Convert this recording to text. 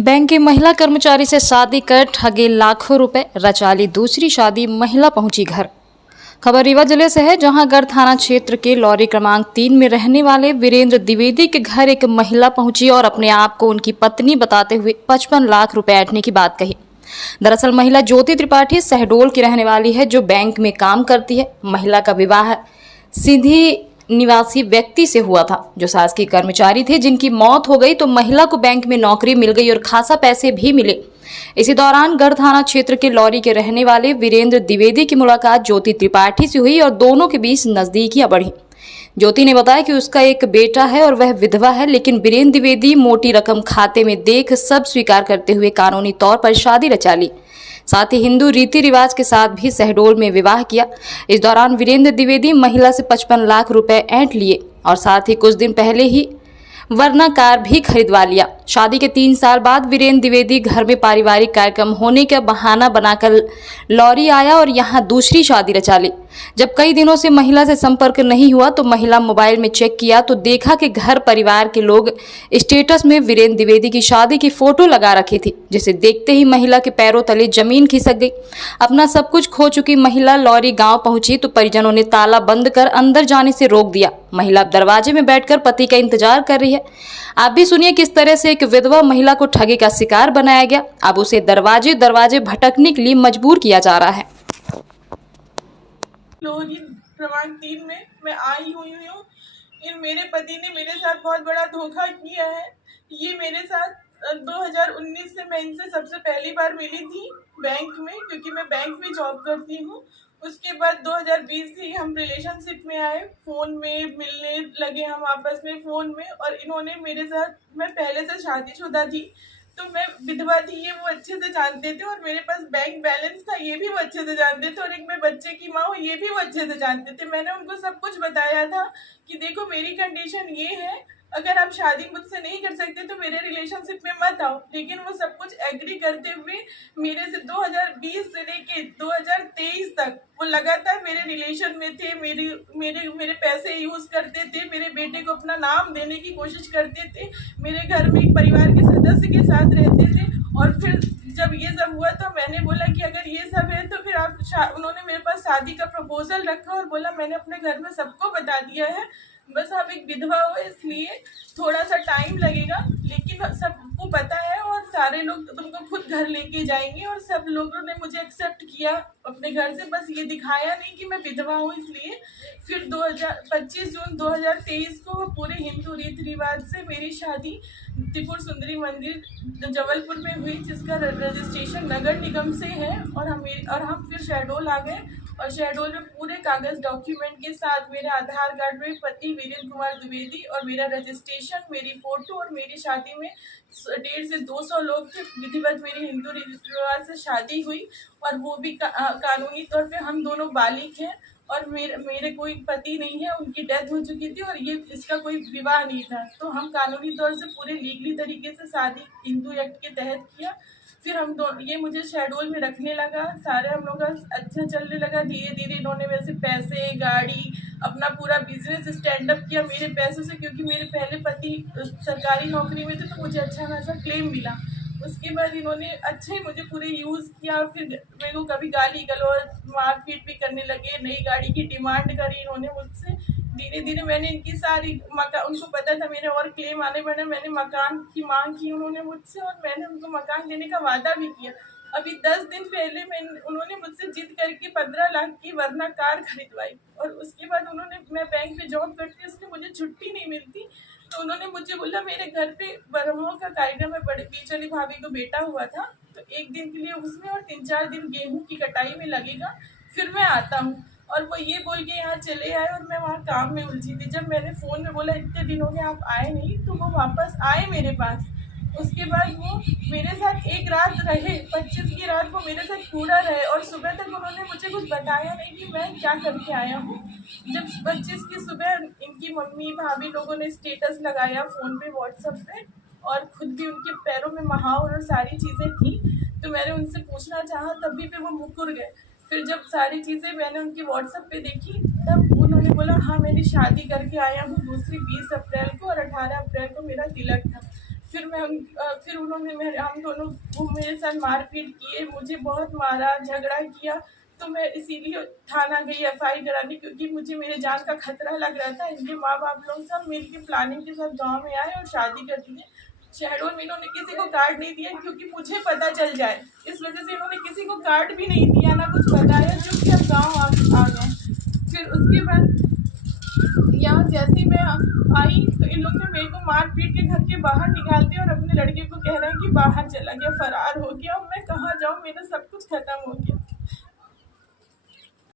Bank के महिला कर्मचारी से शादी कर ठगे लाखों रुपए, रचा ली दूसरी शादी, महिला पहुंची घर। खबर रीवा जिले से है, जहां गढ़ थाना क्षेत्र के लॉरी क्रमांक 3 में रहने वाले वीरेंद्र द्विवेदी के घर एक महिला पहुंची और अपने आप को उनकी पत्नी बताते हुए 55 लाख रुपए ऐंठने की बात कही। दरअसल महिला ज्योति त्रिपाठी शहडोल की रहने वाली है, जो बैंक में काम करती है। महिला का विवाह सीधी निवासी व्यक्ति से हुआ था, जो शासकीय कर्मचारी थे, जिनकी मौत हो गई तो महिला को बैंक में नौकरी मिल गई और खासा पैसे भी मिले। इसी दौरान गढ़ थाना क्षेत्र के लॉरी के रहने वाले वीरेंद्र द्विवेदी की मुलाकात ज्योति त्रिपाठी से हुई और दोनों के बीच नजदीकियां बढ़ी। ज्योति ने बताया कि उसका एक बेटा है और वह विधवा है, लेकिन वीरेंद्र द्विवेदी मोटी रकम खाते में देख सब स्वीकार करते हुए कानूनी तौर पर शादी रचा ली। साथ ही हिंदू रीति रिवाज के साथ भी शहडोल में विवाह किया। इस दौरान वीरेंद्र द्विवेदी महिला से 55 लाख रुपए ऐंठ लिए और साथ ही कुछ दिन पहले ही वरना कार भी खरीदवा लिया। शादी के 3 साल बाद वीरेंद्र द्विवेदी घर में पारिवारिक कार्यक्रम होने का बहाना बनाकर लॉरी आया और यहां दूसरी शादी रचा ली। जब कई दिनों से महिला से संपर्क नहीं हुआ तो महिला मोबाइल में चेक किया तो देखा कि घर परिवार के लोग स्टेटस में वीरेंद्र द्विवेदी की शादी की फोटो लगा रखी थी, जिसे देखते ही महिला के पैरों तले जमीन खिसक गई। अपना सब कुछ खो चुकी महिला लॉरी गांव पहुंची तो परिजनों ने ताला बंद कर अंदर जाने से रोक दिया। महिला दरवाजे में बैठकर पति का इंतजार कर रही है। आप भी सुनिए किस तरह से एक विधवा महिला को ठगी का शिकार बनाया गया। अब उसे दरवाजे दरवाजे भटकने के लिए मजबूर किया जा रहा है। लोरी क्रमांक 3 में मैं आई हुई हूँ। मेरे पति ने मेरे साथ बहुत बड़ा धोखा किया है। ये मेरे साथ 2019 से मैं इनसे सबसे पहली बार मिली थी बैंक में, क्योंकि मैं बैंक में जॉब करती हूँ। उसके बाद 2020 से हम रिलेशनशिप में आए, फ़ोन में मिलने लगे हम आपस में फ़ोन में। और इन्होंने मेरे साथ, मैं पहले से शादीशुदा थी तो मैं विधवा थी, ये वो अच्छे से जानते थे। और मेरे पास बैंक बैलेंस था, ये भी वो अच्छे से जानते थे। और एक मैं बच्चे की माँ हूँ, ये भी वो अच्छे से जानते थे। मैंने उनको सब कुछ बताया था कि देखो मेरी कंडीशन ये है, अगर आप शादी मुझसे नहीं कर सकते तो मेरे रिलेशनशिप में मत आओ। लेकिन वो सब कुछ एग्री करते हुए मेरे से 2020 से लेके 2023 तक वो लगातार मेरे रिलेशन में थे। मेरे पैसे यूज करते थे, मेरे बेटे को अपना नाम देने की कोशिश करते थे, मेरे घर में एक परिवार के सदस्य के साथ रहते थे। और फिर जब ये सब हुआ तो मैंने बोला कि अगर ये सब है तो फिर आप उन्होंने मेरे पास शादी का प्रपोजल रखा और बोला मैंने अपने घर में सबको बता दिया है, बस आप एक विधवा हो इसलिए थोड़ा सा टाइम लगेगा, लेकिन सबको पता है और सारे लोग तुमको खुद घर लेके जाएंगे। और सब लोगों ने मुझे एक्सेप्ट किया अपने घर से, बस ये दिखाया नहीं कि मैं विधवा हूँ। इसलिए फिर 25 जून 2023 को पूरे हिंदू रीति रिवाज से मेरी शादी त्रिपुर सुंदरी मंदिर जबलपुर में हुई, जिसका रजिस्ट्रेशन नगर निगम से है। और हम फिर शहडोल आ गए और शहडोल में पूरे कागज डॉक्यूमेंट के साथ मेरे आधार कार्ड में पति वीरेंद्र कुमार द्विवेदी और मेरा रजिस्ट्रेशन, मेरी फोटो और मेरी शादी में 150 से 200 लोग थे। विधिवत मेरी हिंदू रीति रिवाज से शादी हुई और वो भी कानूनी तौर पे हम दोनों बालिग हैं। और मेरे कोई पति नहीं है, उनकी डेथ हो चुकी थी और ये इसका कोई विवाह नहीं था। तो हम कानूनी तौर से पूरे लीगली तरीके से शादी हिंदू एक्ट के तहत किया। फिर हम दोनों, ये मुझे शहडोल में रखने लगा, सारे हम लोग का अच्छा चलने लगा। धीरे धीरे इन्होंने वैसे पैसे, गाड़ी, अपना पूरा बिजनेस स्टैंड अप किया मेरे पैसों से, क्योंकि मेरे पहले पति सरकारी नौकरी में थे तो मुझे अच्छा खासा क्लेम मिला। उसके बाद इन्होंने अच्छे मुझे पूरे यूज़ किया। फिर मेरे को कभी गाली गलौज, मारपीट भी करने लगे, नई गाड़ी की डिमांड करी इन्होंने मुझसे। धीरे धीरे मैंने इनकी सारी उनको पता था मेरे और क्लेम आने बने, मैंने मकान की मांग की उन्होंने मुझसे और मैंने उनको मकान देने का वादा भी किया। अभी 10 दिन पहले उन्होंने मुझसे जिद करके 15 लाख की वरना कार खरीदवाई। और उसके बाद मैं बैंक में जॉब करती हूँ, इसलिए मुझे छुट्टी नहीं मिलती। तो उन्होंने मुझे बोला मेरे घर पे बरहों का कार्यक्रम है, बड़े बीच वाली भाभी को बेटा हुआ था, तो एक दिन के लिए उसमें और 3-4 दिन गेहूं की कटाई में लगेगा, फिर मैं आता हूँ। और वो ये बोल के यहाँ चले आए और मैं वहाँ काम में उलझी थी। जब मैंने फ़ोन में बोला इतने दिन हो गए आप आए नहीं, तो वो वापस आए मेरे पास। उसके बाद वो मेरे साथ एक रात रहे, 25 की रात वो मेरे साथ पूरा रहे और सुबह तक उन्होंने मुझे कुछ बताया नहीं कि मैं क्या करके आया हूँ। जब 25 की सुबह इनकी मम्मी भाभी लोगों ने स्टेटस लगाया फ़ोन पे, व्हाट्सएप पे, और खुद भी उनके पैरों में महावर और सारी चीज़ें थी, तो मैंने उनसे पूछना चाहा तब भी फिर वो मुकर गए। फिर जब सारी चीज़ें मैंने उनकी व्हाट्सएप पे देखी तब उन्होंने बोला हाँ मेरी शादी करके आया हूँ दूसरी 20 अप्रैल को और 18 अप्रैल को मेरा तिलक था। फिर उन्होंने हम दोनों वो मेरे साथ मारपीट किए, मुझे बहुत मारा, झगड़ा किया। तो मैं इसीलिए थाना गई एफआईआर कराने, क्योंकि मुझे मेरे जान का खतरा लग रहा था। इनके माँ बाप लोग सब मिलकर प्लानिंग के साथ गांव में आए और शादी कर दी। शहरों में इन्होंने किसी को कार्ड नहीं दिया, क्योंकि मुझे पता चल जाए, इस वजह से इन्होंने किसी को कार्ड भी नहीं दिया, ना कुछ बताया, क्योंकि अब गाँव आ गए। फिर उसके बाद यहाँ जैसे ही मैं आई तो इन लोग ने मेरे को मार पीट के घर के बाहर निकाल दिया और अपने लड़के को कह रहे हैं कि बाहर चला गया, फरार हो गया। अब मैं कहाँ जाऊँ, मेरा सब कुछ खत्म हो गया।